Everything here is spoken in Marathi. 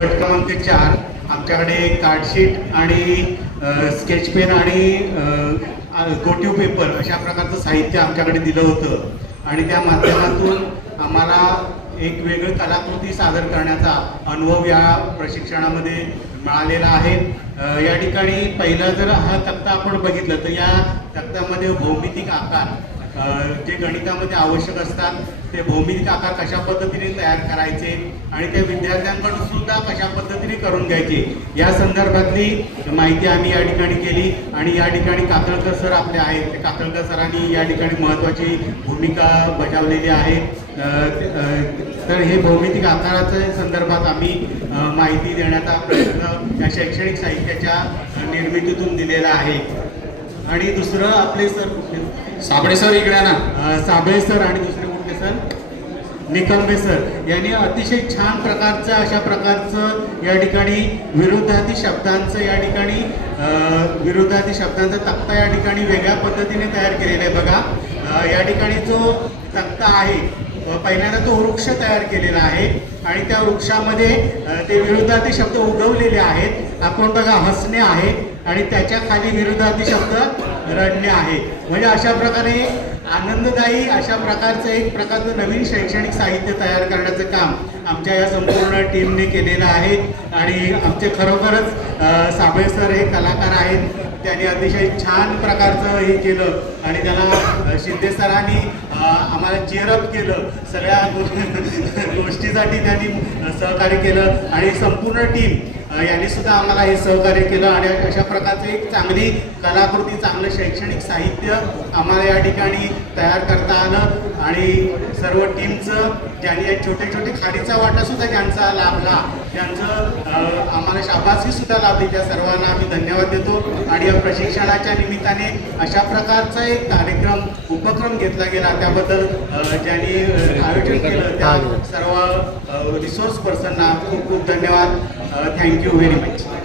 गट क्रमांक 4 आमच्याकडे कार्डशीट आणि स्केच पेन आणि गोटीव पेपर अशा प्रकारचं साहित्य आमच्याकडे दिलं होतं आणि त्या माध्यमातून आम्हाला एक वेगळी कलाकृती सादर करण्याचा अनुभव या प्रशिक्षणामध्ये मिळालेला आहे। या ठिकाणी पहिला जर हा तक्ता आपण बघितलं तर या तक्त्यामध्ये भौमितिक आकार जे गणितामध्ये आवश्यक असतात ते भौमितिक आकार कशा पद्धतीने तयार करायचे आणि ते विद्यार्थ्यांकडून सुद्धा कशा पद्धतीने करून घ्यायचे या संदर्भातली माहिती आम्ही या ठिकाणी केली। आणि या ठिकाणी कातळकर सर आपले आहेत, ते कातळकर सरांनी या ठिकाणी महत्त्वाची भूमिका बजावलेली आहे। तर हे भौमितिक आकाराच्या संदर्भात आम्ही माहिती देण्याचा प्रयत्न या शैक्षणिक साहित्याच्या निर्मितीतून दिलेला आहे। आणि दुसरं आपले सर साबळे सर इकडे ना, साबळे सर आणि दुसरे कुठले सर निकंबे सर यांनी अतिशय छान प्रकारचं अशा प्रकारचं या ठिकाणी विरुद्धार्थी शब्दांचं या ठिकाणी विरुद्धार्थी शब्दांचा तक्ता या ठिकाणी वेगळ्या पद्धतीने तयार केलेला आहे। बघा या ठिकाणी जो तक्ता आहे पहिल्यांदा तो वृक्ष तयार केलेला आहे आणि त्या वृक्षामध्ये ते विरुद्धार्थी शब्द उगवलेले आहेत। आपण बघा हसणे आहे आणि त्याच्या खाली विरुद्धार्थी शब्द रडणे आहे। म्हणजे अशा प्रकारे आनंददायी अशा प्रकारचं एक प्रकारचं नवीन शैक्षणिक साहित्य तयार करण्याचं काम आमच्या या संपूर्ण टीमने केलेलं आहे। आणि आमचे खरोखरच साबळे सर हे कलाकार आहेत, त्यांनी अतिशय छान प्रकारचं हे केलं आणि त्याला शिंदे सरांनी आम्हाला चेअरअप केलं, सगळ्या गोष्टीसाठी त्यांनी सहकार्य केलं आणि संपूर्ण टीम यांनी सुद्धा आम्हाला हे सहकार्य केलं आणि अशा प्रकारचं एक चांगली कलाकृती चांगलं शैक्षणिक साहित्य आम्हाला या ठिकाणी तयार करता आलं। आणि सर्व टीमचं ज्यांनी या छोटे छोटे खारीचा वाटासुद्धा ज्यांचा लाभला त्यांचं आम्हाला शाबासकीसुद्धा लाभली, त्या सर्वांना आम्ही धन्यवाद देतो। आणि या प्रशिक्षणाच्या निमित्ताने अशा प्रकारचा एक कार्यक्रम उपक्रम घेतला गेला त्याबद्दल ज्यांनी आयोजन केलं त्या सर्व रिसोर्स पर्सनना खूप खूप धन्यवाद। Thank you very much.